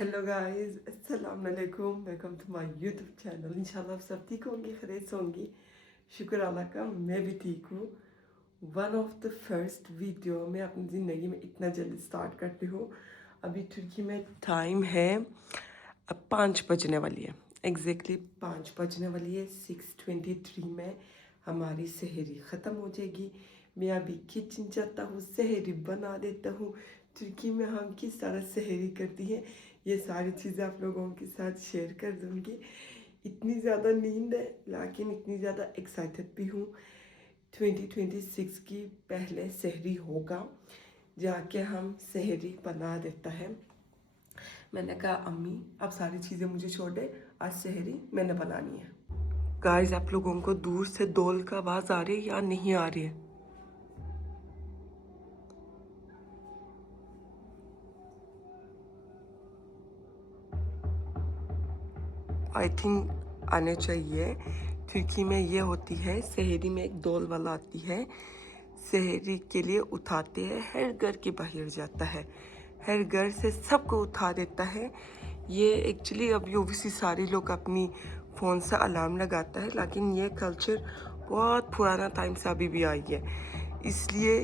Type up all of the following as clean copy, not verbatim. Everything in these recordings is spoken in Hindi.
हेलो गाइस, अस्सलाम वालेकुम। Welcome to my YouTube channel. इंशाल्लाह आप सब ठीक होंगे, खैरियत होंगी। शुक्र अल्लाह का, मैं भी ठीक हूँ। One of the first video मैं अपनी ज़िंदगी में इतना जल्दी स्टार्ट करती हूँ। अभी तुर्की में टाइम है, अब 5 बजने वाली है। एग्जैक्टली 5 बजने वाली है। 6:23 में हमारी सहरी ख़त्म हो जाएगी। मैं अभी किचन जाता हूँ, सहरी बना देता हूँ। तुर्की में हम किस तरह सहरी करती हैं, ये सारी चीज़ें आप लोगों के साथ शेयर कर दूँगी। इतनी ज़्यादा नींद है, लेकिन इतनी ज़्यादा एक्साइटेड भी हूँ। 2026 की पहले सहरी होगा, जाके हम सहरी बना देता है। मैंने कहा अम्मी अब सारी चीज़ें मुझे छोड़ दे, आज सहरी मैंने बनानी है। गाइस, आप लोगों को दूर से डोल का आवाज़ आ रही है या नहीं आ रही है? आई थिंक आने चाहिए। तुर्की में ये होती है, सहरी में एक डोल वाला आती है, सहरी के लिए उठाते हैं, हर घर के बाहर जाता है, हर घर से सबको उठा देता है। ये एक्चुअली अभी ओबियसली सारे लोग अपनी फ़ोन से अलार्म लगाता है, लेकिन ये कल्चर बहुत पुराना टाइम से अभी भी आई है। इसलिए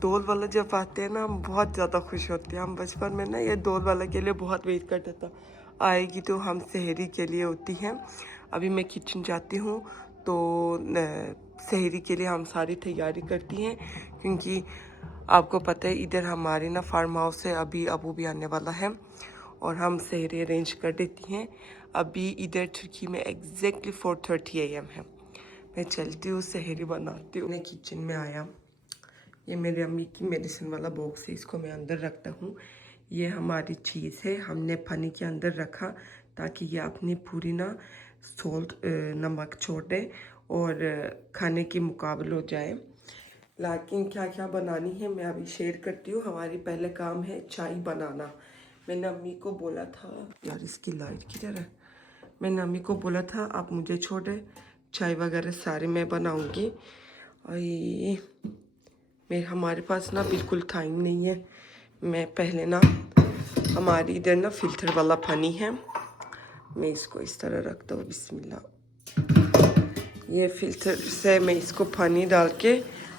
डोल वाला जब आते हैं ना, हम बहुत ज़्यादा खुश होते हैं। हम बचपन में ना ये डोल वाला के लिए बहुत वेट करते थे, आएगी तो हम सहरी के लिए होती हैं। अभी मैं किचन जाती हूँ तो सहरी के लिए हम सारी तैयारी करती हैं, क्योंकि आपको पता है इधर हमारे ना फार्म हाउस है, अभी अबू भी आने वाला है और हम सहरी अरेंज कर देती हैं। अभी इधर तुर्की में एग्जैक्टली 4:30 AM है। मैं चलती हूँ, सहरी बनाती हूँ। मैं किचन में आया, ये मेरी अम्मी की मेडिसिन वाला बॉक्स है, इसको मैं अंदर रखता हूँ। ये हमारी चीज़ है, हमने पानी के अंदर रखा ताकि ये अपनी पूरी ना सॉल्ट नमक छोड़ दे और खाने के मुकाबले हो जाए। लेकिन क्या क्या बनानी है मैं अभी शेयर करती हूँ। हमारी पहले काम है चाय बनाना। मैंने अम्मी को बोला था, यार इसकी लाइट किधर है? मैंने अम्मी को बोला था आप मुझे छोड़े, चाय वगैरह सारे मैं बनाऊँगी। और हमारे पास ना बिल्कुल टाइम नहीं है। मैं पहले ना, हमारी इधर ना फ़िल्टर वाला पानी है, मैं इसको इस तरह रखता हूँ। बिस्मिल्लाह। ये फ़िल्टर से मैं इसको पानी डाल के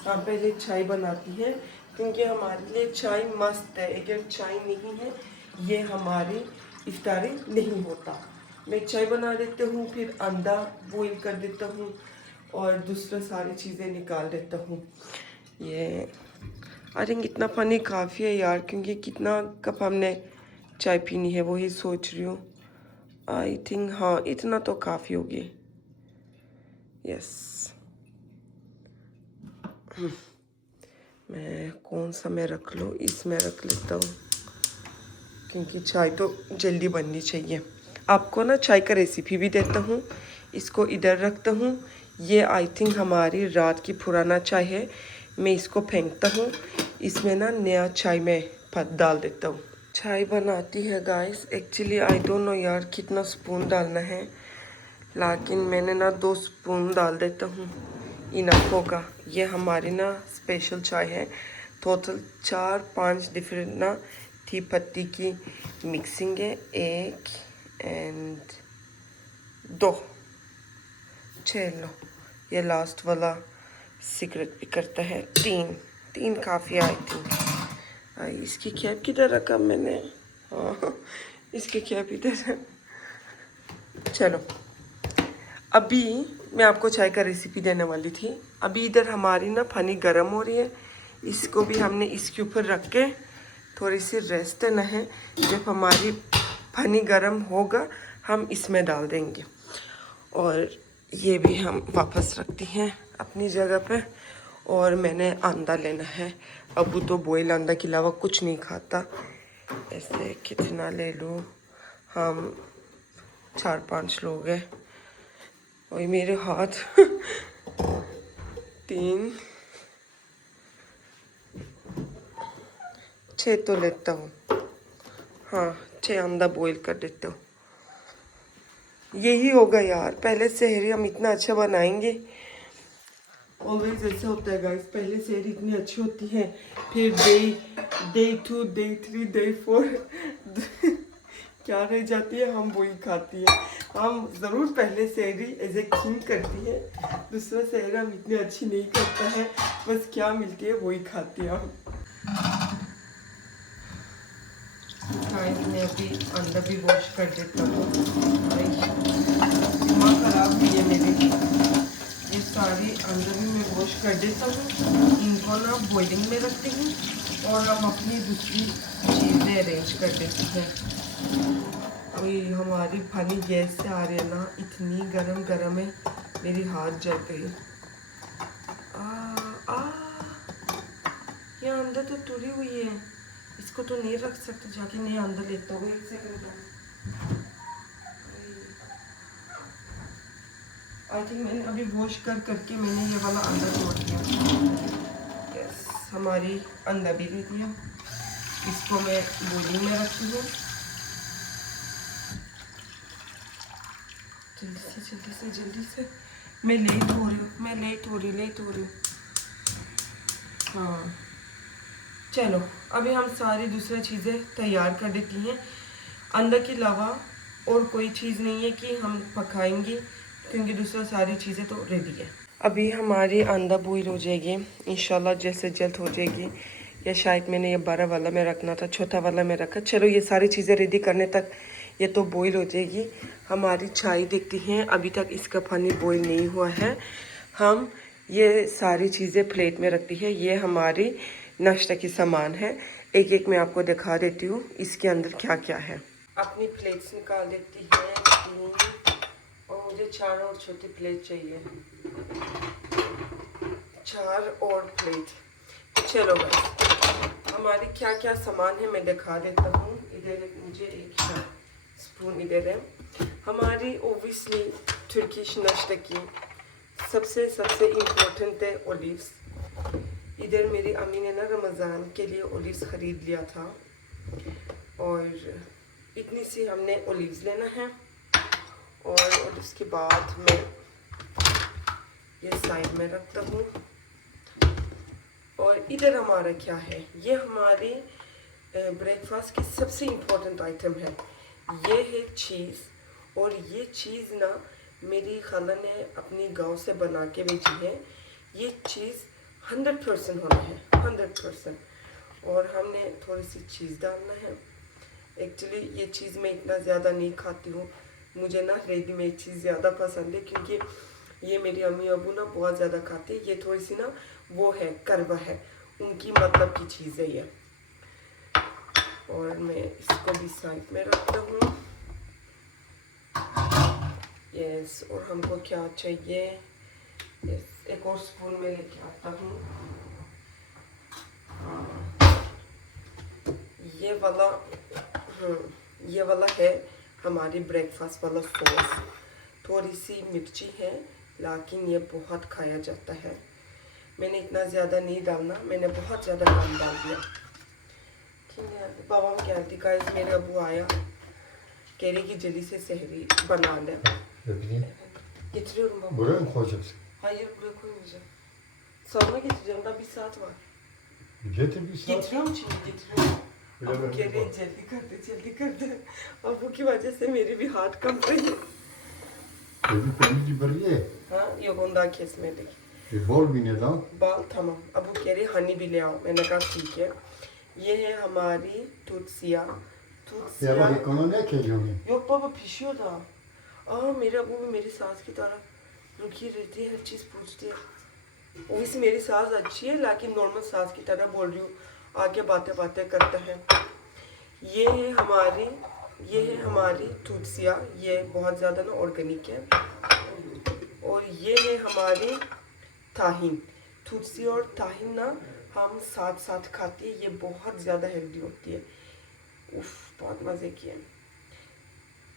पहले चाय बनाती है, क्योंकि हमारे लिए चाय मस्त है। अगर चाय नहीं है ये हमारी इफ्तारी नहीं होता। मैं चाय बना देती हूँ, फिर अंडा बॉईल कर देता हूँ और दूसरा सारी चीज़ें निकाल देता हूँ। ये आई थिंक इतना पानी काफ़ी है यार, क्योंकि कितना कप हमने चाय पीनी है वही सोच रही हूँ। आई थिंक हाँ, इतना तो काफ़ी होगी। यस। मैं कौन सा मैं रख लूँ, इसमें रख लेता हूँ, क्योंकि चाय तो जल्दी बननी चाहिए। आपको ना चाय का रेसिपी भी देता हूँ। इसको इधर रखता हूँ। ये आई थिंक हमारी रात की पुराना चाय है, मैं इसको फेंकता हूँ। इसमें ना नया चाय मैं डाल देता हूँ। चाय बनाती है guys, actually I don't know यार कितना स्पून डालना है, लेकिन मैंने ना 2 स्पून डाल देता हूँ, इनफ होगा। ये हमारी ना स्पेशल चाय है। टोटल 4-5 डिफरेंट ना टी पत्ती की मिक्सिंग है। 1 एंड 2, चलो ये लास्ट वाला सीक्रेट भी करता है। 3 काफ़ी आई थिंक। इसकी कैप किधर रखा मैंने? हाँ, इसकी कैप इधर है। चलो, अभी मैं आपको चाय का रेसिपी देने वाली थी। अभी इधर हमारी ना पानी गर्म हो रही है, इसको भी हमने इसके ऊपर रख के थोड़ी सी रेस्ट देना है। जब हमारी पानी गर्म होगा हम इसमें डाल देंगे, और ये भी हम वापस रखती हैं अपनी जगह पे। और मैंने अंडा लेना है। अबू तो बॉयल अंडा के अलावा कुछ नहीं खाता। ऐसे कितना ले लूँ, हम 4-5 लोग हैं। और मेरे हाथ 3, 6 तो लेता हूँ। हाँ, 6 अंडा बॉईल कर देता हूँ। यही होगा यार, पहले सहरी हम इतना अच्छा बनाएंगे। ऑलवेज ऐसा होता है गाइस, पहले सहरी इतनी अच्छी होती है, फिर डे 2, डे 3, डे 4 क्या रह जाती है हम वही खाती है। हम ज़रूर पहले सहरी एज ए किंग करती है, दूसरा सहरी हम इतनी अच्छी नहीं करता है, बस क्या मिलती है वही खाती है हम। मैं अभी अंडा भी वॉश कर देता हूँ। दिमाग खराब भी है मेरी। ये सारी अंडा भी मैं वॉश कर देता हूँ, इनको ना बॉइलिंग में रखती हूँ और हम अपनी दूसरी चीज़ें अरेंज कर देती हैं। वही हमारी पानी गैस से आ रही है ना, इतनी गरम गरम है, मेरी हाथ जल गई। आ ये अंदर तो टूटी हुई है, इसको तो नहीं रख सकते, जाके नहीं अंदर लेता हूँ। एक सेकंड, आई थिंक मैंने अभी वॉश करके मैंने ये वाला अंडा तोड़ दिया। यस, हमारी अंडा भी दे दिया। इसको मैं बॉइलिंग में रखती हूँ। जल्दी से मैं लेट हो रही हूँ। हाँ चलो, अभी हम सारी दूसरी चीज़ें तैयार कर देती हैं। अंडा के अलावा और कोई चीज़ नहीं है कि हम पकाएंगे, क्योंकि दूसरा सारी चीज़ें तो रेडी है। अभी हमारी अंडा बॉईल हो जाएगी इंशाल्लाह, जैसे जल्द हो जाएगी। या शायद मैंने ये बड़ा वाला में रखना था, छोटा वाला में रखा। चलो ये सारी चीज़ें रेडी करने तक ये तो बॉईल हो जाएगी। हमारी चाय देखती हैं, अभी तक इसका पानी बॉईल नहीं हुआ है। हम ये सारी चीज़ें प्लेट में रखती है। ये हमारी नाश्ता की सामान है, एक एक मैं आपको दिखा देती हूँ इसके अंदर क्या क्या है। अपनी प्लेट्स निकाल देती है 3, और मुझे 4 और छोटी प्लेट चाहिए, 4 और प्लेट। चलो बस, हमारी क्या क्या सामान है मैं दिखा देता हूँ। इधर मुझे एक स्पून इधर है। हमारी ओबियसली तुर्किश नाश्ता की सबसे इम्पोर्टेंट है ओलिव्स। इधर मेरी अम्मी ने ना रमज़ान के लिए ओलिव्स ख़रीद लिया था, और इतनी सी हमने ओलिव्स लेना है। और उसके बाद मैं ये साइड में रखता हूँ। और इधर हमारा क्या है, ये हमारी ब्रेकफास्ट की सबसे इम्पोर्टेंट आइटम है। ये है चीज़, और ये चीज़ ना मेरी खाला ने अपनी गांव से बना के भेजी है। ये चीज़ 100% होना है, 100%। और हमने थोड़ी सी चीज़ डालना है। एक्चुअली ये चीज़ मैं इतना ज़्यादा नहीं खाती हूँ, मुझे ना रेडीमेड चीज़ ज़्यादा पसंद है, क्योंकि ये मेरी अम्मी अबू ना बहुत ज़्यादा खाती है। ये थोड़ी सी ना वो है, करवा है, उनकी मतलब की चीज़ है ये। और मैं इसको भी साइड में रखता हूँ। यस, और हमको क्या चाहिए, यस, एक और स्पून में लेके आता हूँ। ये वाला है हमारी ब्रेकफास्ट वाला सॉस। थोड़ी सी मिर्ची है, लेकिन ये बहुत खाया जाता है। मैंने इतना ज़्यादा नहीं डालना, मैंने बहुत ज़्यादा कम डाल दिया। बाबा क्या गाइस, मेरे अबू आया, कह रही कि जल्दी से सहरी बना ले। Buraya mı koyacaksın? Hayır, buraya koymayacağım. Sonra getireceğim, daha bir saat var. Getir bir saat. Getiriyorum şimdi, getiriyorum. Abu कह रही जल्दी कर दे। अबू की वजह से मेरी भी हाथ कम रही है। Öbür biber ye. हाँ, yok ondan kesmedik। Bol bir ne lan? बाल tamam। अबू कह रही हनी भी ले आओ, मैंने कहा ठीक है। ये है हमारी Tulsiya. Ya bak ekonomi ne keliyor? yok baba pişiyor da। मेरे अबू भी मेरी सास की तरह रुकी रहती है, हर चीज़ पूछती है। वैसे मेरी सास अच्छी है, लेकिन नॉर्मल सास की तरह बोल रही हूँ, आगे बातें करते हैं। ये है हमारी तुलसिया, ये बहुत ज़्यादा ना ऑर्गेनिक है। और ये है हमारी ताहिन। तुलसी और ताहिन ना हम साथ साथ खाते हैं, ये बहुत ज़्यादा हेल्दी होती है। उफ, बहुत मज़े की है।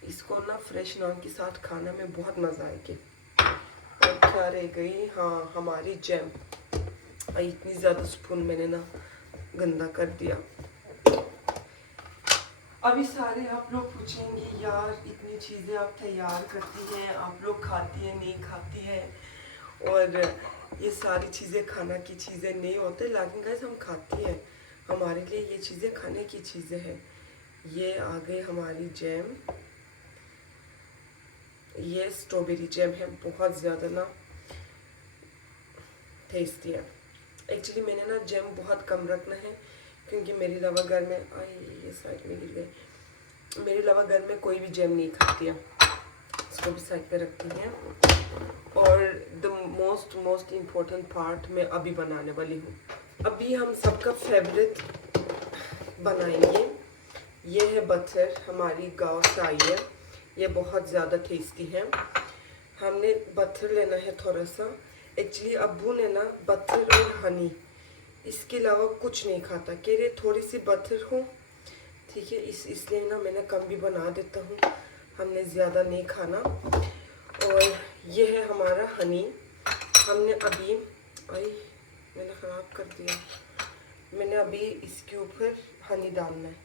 इसको ना फ्रेश नान के साथ खाने में बहुत मज़ा आएगी। और क्या रह गई, हाँ, हमारी जैम। इतनी ज़्यादा स्पून मैंने ना गंदा कर दिया। अभी सारे आप लोग पूछेंगे यार इतनी चीज़ें आप तैयार करती हैं, आप लोग खाती हैं नहीं खाती हैं। और ये सारी चीज़ें खाना की चीज़ें नहीं होते, लेकिन गाइस हम खाती हैं, हमारे लिए ये चीज़ें खाने की चीज़ें हैं। ये आ गई हमारी जैम। ये स्ट्रॉबेरी जैम है, बहुत ज़्यादा ना टेस्टी है। एक्चुअली मैंने ना जैम बहुत कम रखना है क्योंकि मेरी लवा घर में, आई ये साइड में गिर गई, मेरी लवा घर में कोई भी जैम नहीं खाती है, इसको भी साइड पे रखती हैं। और द मोस्ट इम्पोर्टेंट पार्ट मैं अभी बनाने वाली हूँ। अभी हम सबका फेवरेट बनाएंगे। ये है बटर, हमारी गांव से आई है, ये बहुत ज़्यादा टेस्टी है। हमने बटर लेना है थोड़ा सा। एक्चुअली अब्बू ने ना बटर और हनी, इसके अलावा कुछ नहीं खाता, कह रहे थोड़ी सी बटर हो, ठीक है, इसलिए ना मैंने कम भी बना देता हूँ, हमने ज़्यादा नहीं खाना। और ये है हमारा हनी। हमने अभी, अरे मैंने ख़राब कर दिया, मैंने अभी इसके ऊपर हनी डालना है।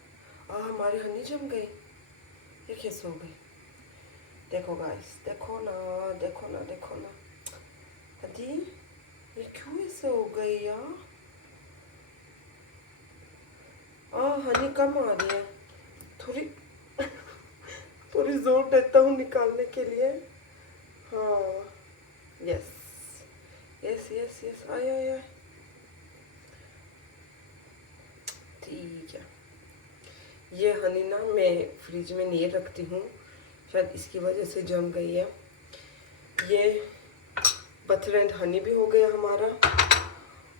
हमारे हनी जम गए, ये कैसे हो गई? देखो गाइस, देखो ना, देखो ना, देखो ना, हदी ये क्यों ऐसे हो गई यार? हनी कम आ रही है, थोड़ी थोड़ी जोर देता हूँ निकालने के लिए। हाँ, यस यस यस यस, आय आय आय, ठीक है। ये हनी ना मैं फ्रिज में नहीं रखती हूँ, शायद इसकी वजह से जम गई है। ये बटर एंड हनी भी हो गया हमारा।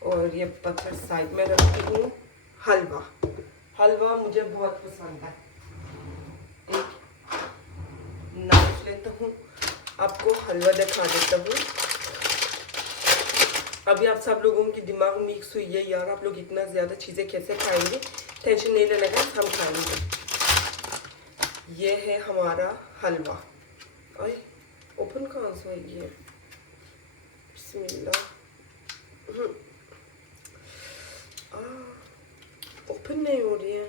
और ये बटर साइड में रखती हूँ। हलवा, हलवा मुझे बहुत पसंद है। एक नाइफ लेता हूँ, आपको हलवा दिखा देता हूँ। अभी आप सब लोगों की दिमाग मिक्स हुई है, यार आप लोग इतना ज़्यादा चीज़ें कैसे खाएंगे? टेंशन नहीं लेना है, हम खाएंगे। ये है हमारा हलवा। अरे ओपन कहाँ से होगी है? बिस्मिल्लाह। ओपन नहीं हो रही है,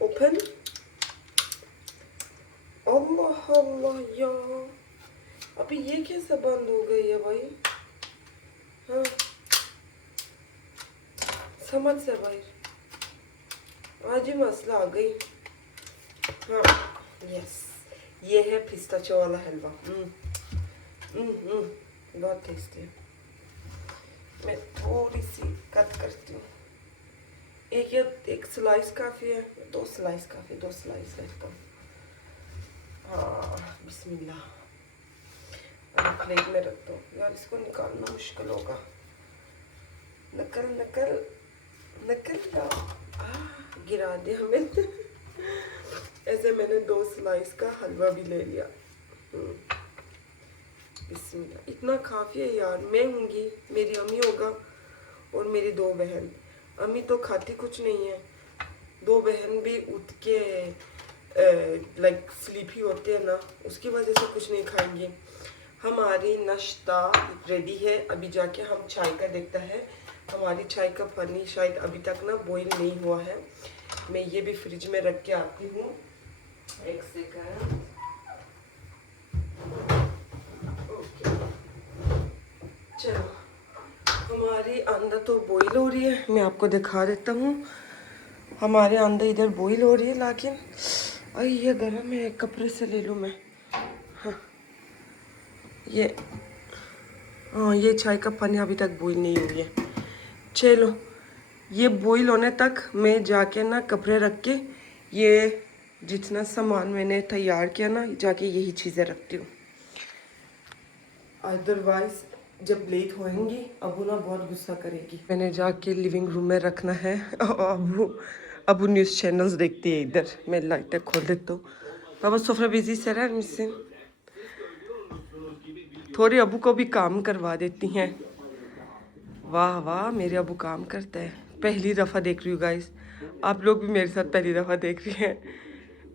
ओपन। अल्लाह अल्लाह यार, अभी ये कैसे बंद हो गई है भाई? हाँ, समझ से भाई, आज ही मसला आ गई। हाँ, यस, ये है पिस्ताचियो वाला हलवा। बहुत टेस्टी है। मैं थोड़ी सी कट करती हूँ, एक स्लाइस काफ़ी है, 2 स्लाइस काफ़ी, 2 स्लाइस लेता हूँ। हाँ, बिस्मिल्लाह। प्लेट में रख दो यार, इसको निकालना मुश्किल होगा। नकल नकल नकल गिरा दिया हमें। ऐसे मैंने 2 स्लाइस का हलवा भी ले लिया। बिस्मिल्लाह, इतना काफ़ी है यार। मैं होंगी, मेरी अम्मी होगा और मेरी 2 बहन। अम्मी तो खाती कुछ नहीं है, 2 बहन भी उठ के लाइक स्लीपी होते हैं ना, उसकी वजह से कुछ नहीं खाएंगी। हमारी नाश्ता रेडी है, अभी जाके हम चाय का देखता है। हमारी चाय का पानी शायद अभी तक ना बॉईल नहीं हुआ है। मैं ये भी फ्रिज में रख के आती हूँ, एक सेकंड। ओके, चलो, हमारी अंडा तो बॉईल हो रही है, मैं आपको दिखा देता हूँ। हमारे अंडा इधर बॉईल हो रही है, लेकिन अरे ये गर्म है, कपड़े से ले लूँ मैं। हाँ, ये चाय का पानी अभी तक बॉईल नहीं हुई है। चलो, ये बॉईल होने तक मैं जाके ना कपड़े रख के ये जितना सामान मैंने तैयार किया ना, जाके यही चीज़ें रखती हूँ। अदरवाइज जब लेट होएंगी अबू ना बहुत गुस्सा करेगी। मैंने जाके लिविंग रूम में रखना है। अबू न्यूज़ चैनल्स देखती है इधर। मैं लाइटर खोल देता हूँ। बाबा सोफरा बिजी से रहा मिसिन, थोड़ी अबू को भी काम करवा देती हैं। वाह वाह, मेरे अबू काम करते हैं। पहली दफ़ा देख रही हूँ गाइस, आप लोग भी मेरे साथ पहली दफ़ा देख रही हैं।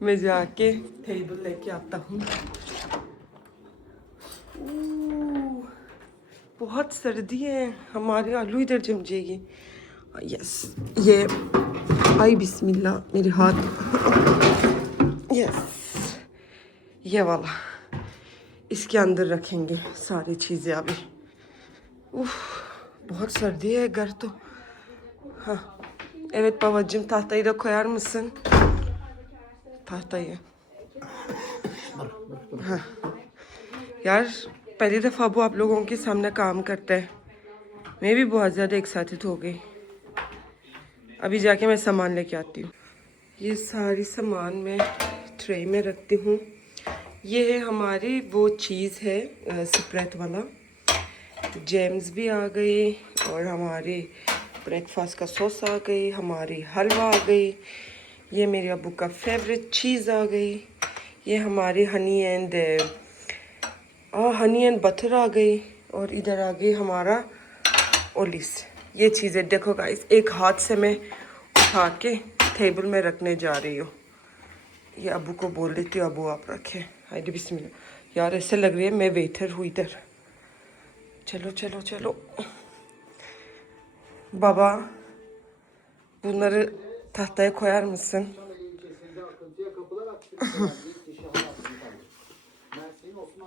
मैं जाके टेबल लेके आता हूँ। बहुत सर्दी है, हमारे आलू इधर जम जाएगी। यस, ये आई बिस्मिल्लाह, मेरे हाथ। यस, ये वाला इसके अंदर रखेंगे सारी चीज़ें अभी। बहुत सर्दी है घर तो। Ha. Evet babacığım, tahtayı da koyar mısın? था ये। हाँ यार, पहली दफ़ा अबू आप लोगों के सामने काम करता है। मैं भी बहुत ज़्यादा एक्साइटेड हो गई। अभी जाके मैं सामान लेके आती हूँ। ये सारी सामान मैं ट्रे में रखती हूँ। ये है हमारी वो चीज़ है स्प्रेड वाला। जेम्स भी आ गई और हमारे ब्रेकफास्ट का सॉस आ गई, हमारी हलवा आ गई, ये मेरे अब्बू का फेवरेट चीज़ आ गई, ये हमारी हनी एंड बटर आ गई, और इधर आ गई हमारा ओलिस। ये चीज़ें देखो गाइस, एक हाथ से मैं उठा के टेबल में रखने जा रही हूँ। ये अब्बू को बोल रही थी अब्बू आप रखें। हाय बिस्मिल्लाह। यार ऐसे लग रही है मैं वेटर हूँ इधर। चलो चलो चलो baba bunları tahtaya koyar mısın?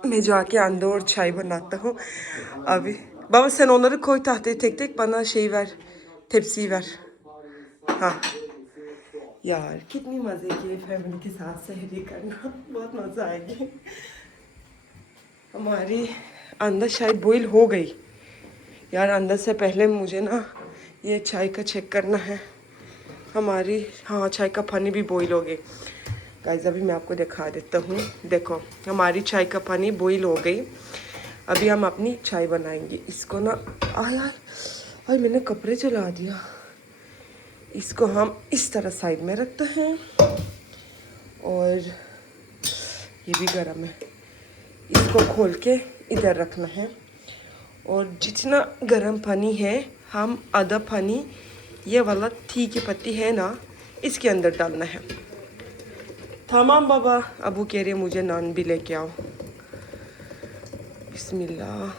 मैं जाके अंदर और चाय बनाता हूँ अभी। बाबा sen onları koy tahtaya tek tek, bana şey ver, tepsiyi ver. हाँ यार कितनी मज़े की फैमिली के साथ सहरी करना, बहुत मज़ा आएगी। हमारी अंदर शायद बॉईल हो गई यार। अंदर से पहले मुझे ना ये चाय का चेक करना है हमारी। हाँ चाय का पानी भी बॉईल हो गई गाइस। अभी मैं आपको दिखा देता हूँ। देखो हमारी चाय का पानी बॉईल हो गई। अभी हम अपनी चाय बनाएंगे। इसको ना आय मैंने कपड़े चला दिया। इसको हम इस तरह साइड में रखते हैं और ये भी गर्म है। इसको खोल के इधर रखना है और जितना गर्म पानी है हम आधा पानी ये वाला थी की पत्ती है ना इसके अंदर डालना है। तमाम बाबा अबू कह रहे मुझे नान भी लेके आओ। बिस्मिल्लाह।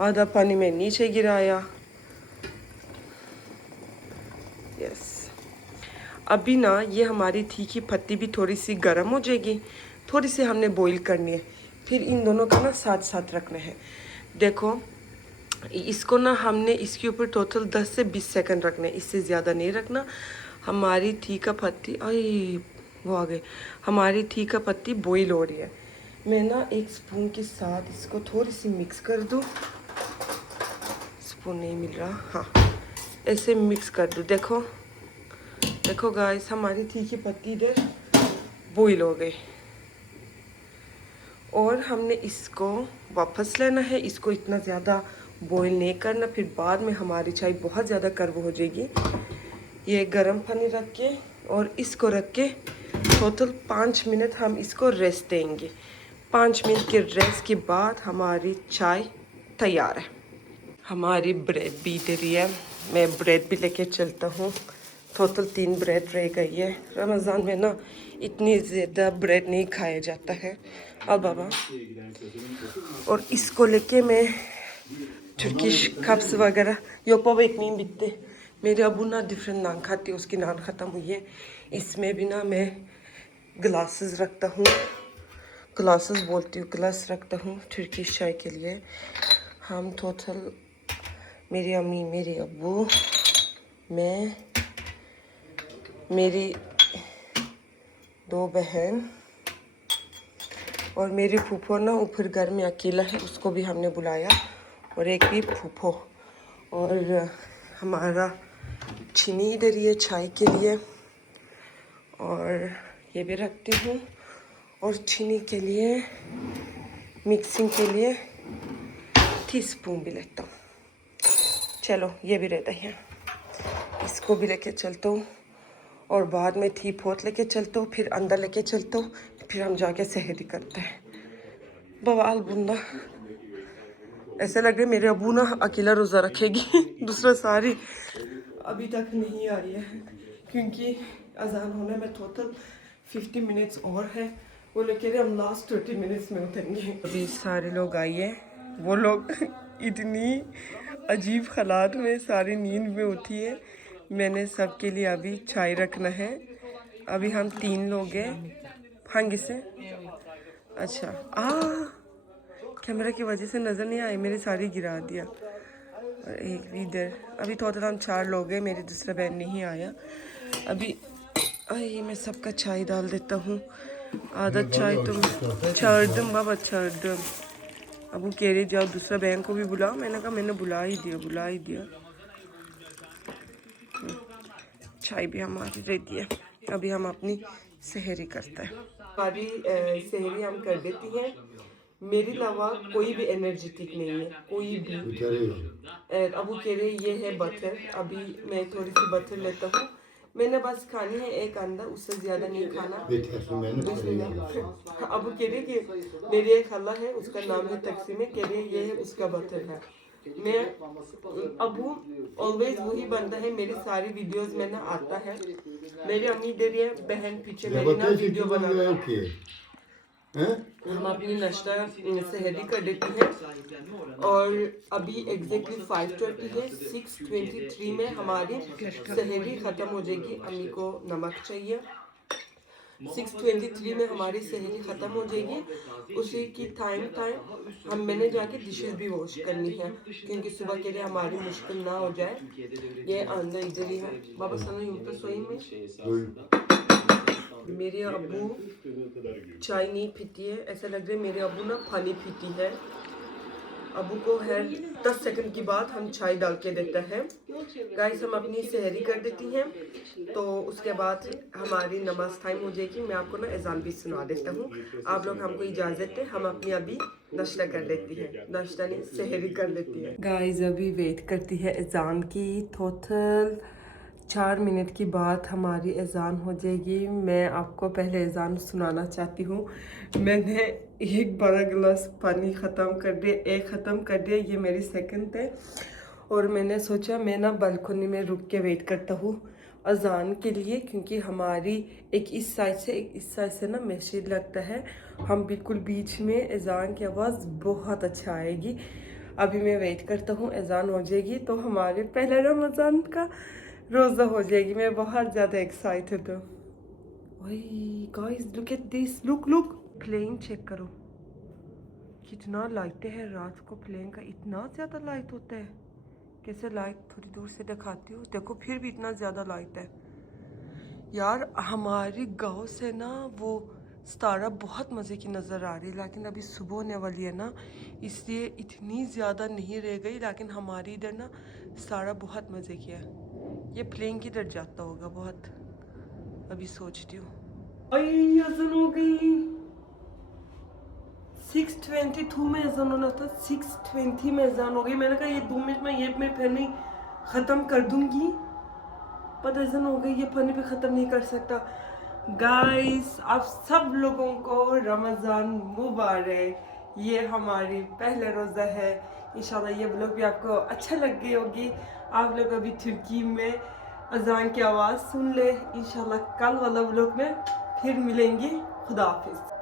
आधा पानी में नीचे गिराया। यस। अभी ना ये हमारी थी की पत्ती भी थोड़ी सी गर्म हो जाएगी। थोड़ी सी हमने बॉईल करनी है, फिर इन दोनों का ना साथ साथ रखना है। देखो इसको ना हमने इसके ऊपर टोटल 10 से 20 सेकंड रखना है, इससे ज़्यादा नहीं रखना। हमारी थी का पत्ती वो आ गई। हमारी थी का पत्ती बॉईल हो रही है। मैं ना एक स्पून के साथ इसको थोड़ी सी मिक्स कर दूँ। स्पून नहीं मिल रहा, हाँ ऐसे मिक्स कर दूँ। देखो देखो गाइस हमारी थी की पत्ती इधर बॉईल हो गई और हमने इसको वापस लेना है। इसको इतना ज़्यादा बॉईल नहीं करना, फिर बाद में हमारी चाय बहुत ज़्यादा कर्व हो जाएगी। ये गर्म पानी रख के और इसको रख के टोटल 5 मिनट हम इसको रेस्ट देंगे। 5 मिनट के रेस्ट के बाद हमारी चाय तैयार है। हमारी ब्रेड भी इधर ही है। मैं ब्रेड भी लेके चलता हूँ। टोटल 3 ब्रेड रह गई है। रमज़ान में ना इतनी ज़्यादा ब्रेड नहीं खाया जाता है। अब बाबा और इसको लेके मैं टर्किश कप्स वगैरह योपा एक नहीं बिकते। मेरे अबू ना डिफरेंट नान खाती है, उसकी नान ख़त्म हुई है। इसमें भी ना मैं ग्लासेस रखता हूँ, ग्लासेस बोलती हूँ, ग्लास रखता हूँ टर्किश चाय के लिए। हम टोटल मेरी अम्मी, मेरे अबू, मैं, मेरी 2 बहन और मेरी फूफो ना ऊपर घर में अकेला है, उसको भी हमने बुलाया, और एक भी फूफो। और हमारा चीनी इधर ही है चाय के लिए, और ये भी रखती हूँ। और चीनी के लिए मिक्सिंग के लिए टीस्पून भी लेता हूँ। चलो ये भी रहता है, इसको भी लेके चलता हूँ और बाद में टी पॉट लेके चलता हूँ, फिर अंदर लेके चलता हूँ, फिर हम जाके सहरी करते हैं। बवाल बुंदा ऐसे लग रहा है मेरे अबू ना अकेला रोज़ा रखेगी दूसरा सारी अभी तक नहीं आ रही है, क्योंकि अजान होने में टोटल 50 मिनट्स और है। वो लोग कह रहे हम लास्ट 30 मिनट्स में उठेंगे। अभी सारे लोग आइए, वो लोग इतनी अजीब हालात में सारी नींद में उठी है। मैंने सबके लिए अभी चाय रखना है। अभी हम 3 लोग हैं। भांगे से अच्छा कैमरा की वजह से नज़र नहीं आई, मेरी साड़ी गिरा दिया। और एक भी इधर। अभी टोटल हम 4 लोग हैं, मेरी दूसरा बहन नहीं आया। अभी आई मैं सबका चाय डाल देता हूँ। आधा चाय तुम छोड़ दूँ बाबा, छोड़ दूँ। अब वो कह रहे जाओ दूसरा बहन को भी बुलाओ। मैंने कहा मैंने बुला ही दिया। चाय भी हमारी रेडी है। अभी हम अपनी सहरी करते हैं। हमारी सहरी हम कर देती हैं। मेरे अलावा कोई भी एनर्जेटिक नहीं है, कोई भी। अब वो कह रहे ये है बटर। अभी मैं थोड़ी सी बटर लेता हूँ। मैंने बस खानी है एक अंडा, उससे ज्यादा नहीं खाना। अब वो कह रहे कि मेरी एक खाला है, उसका नाम है तकसीम, कह रहे ये है उसका बटर है। मैं अब वो ऑलवेज वही बनता है, मेरी सारी वीडियोस में ना आता है। मेरी अम्मी दे रही है, बहन पीछे मेरी ना वीडियो बना रही है। हम अपनी नाश्ता सहरी कर देती है और अभी एग्जैक्टली 5:20 है। 6:23 में हमारी सहरी खत्म हो जाएगी। अम्मी को नमक चाहिए। 6:23 में हमारी सहरी ख़त्म हो जाएगी। उसी की टाइम मैंने जाके डिशेस भी वॉश करनी है, क्योंकि सुबह के लिए हमारी मुश्किल ना हो जाए। ये अंदर इधर ही है बाबा सनो यूं तो सोई में। मेरे अब्बू चाय नहीं पीती है, ऐसा लग रहा है मेरे अब्बू ना पानी पीती है। अबू को हर 10 सेकंड के बाद हम चाय डाल के देते हैं। गाइस हम अपनी सहरी कर देती हैं, तो उसके बाद हमारी नमाज टाइम हो जाएगी। मैं आपको ना अजान भी सुना देता हूँ। आप लोग हमको इजाज़त है, हम अपनी अभी नाश्ता कर लेती है। नाश्ता नहीं, सहरी कर लेती है। गाइस अभी वेट करती है अजान की। टोटल 4 मिनट के बाद हमारी अजान हो जाएगी। मैं आपको पहले अजान सुनाना चाहती हूँ। मैंने एक बड़ा गिलास पानी ख़त्म कर दिया, ये मेरी सेकंड है। और मैंने सोचा मैं ना बालकनी में रुक के वेट करता हूँ अजान के लिए, क्योंकि हमारी एक इस साइड से ना मस्जिद लगता है। हम बिल्कुल बीच में, अजान की आवाज़ बहुत अच्छा आएगी। अभी मैं वेट करता हूँ, अजान हो जाएगी तो हमारे पहले रमज़ान का रोज़ा हो जाएगी। मैं बहुत ज़्यादा एक्साइटेड हूँ। Guys look at this, look plane check करो कितना लाइट है। रात को प्लेन का इतना ज़्यादा लाइट होता है। कैसे लाइट थोड़ी दूर से दिखाती हूँ, देखो फिर भी इतना ज़्यादा लाइट है यार। हमारे गांव से ना वो सितारा बहुत मज़े की नज़र आ रही है, लेकिन अभी सुबह होने वाली है ना, इसलिए इतनी ज़्यादा नहीं रह गई। लेकिन हमारी इधर ना सितारा बहुत मज़े की है। ये प्लेन किधर जाता होगा बहुत, अभी सोचती हूँ। अज़ान हो गई। 6:22 में अज़ान होना था, 6:20 में अज़ान हो गई। मैंने कहा ये 2 मिनट में ये मैं पहले ख़त्म कर दूंगी, पर अज़ान हो गई, ये पढ़ने पे ख़त्म नहीं कर सकता। गाइस आप सब लोगों को रमज़ान मुबारक। ये हमारी पहला रोज़ा है। इंशाल्लाह ये व्लॉग भी आपको अच्छा लग गई होगी। आप लोग अभी तुर्की में अज़ान की आवाज़ सुन ले। इंशाल्लाह कल वाला व्लॉग में फिर मिलेंगे। खुदा हाफिज़।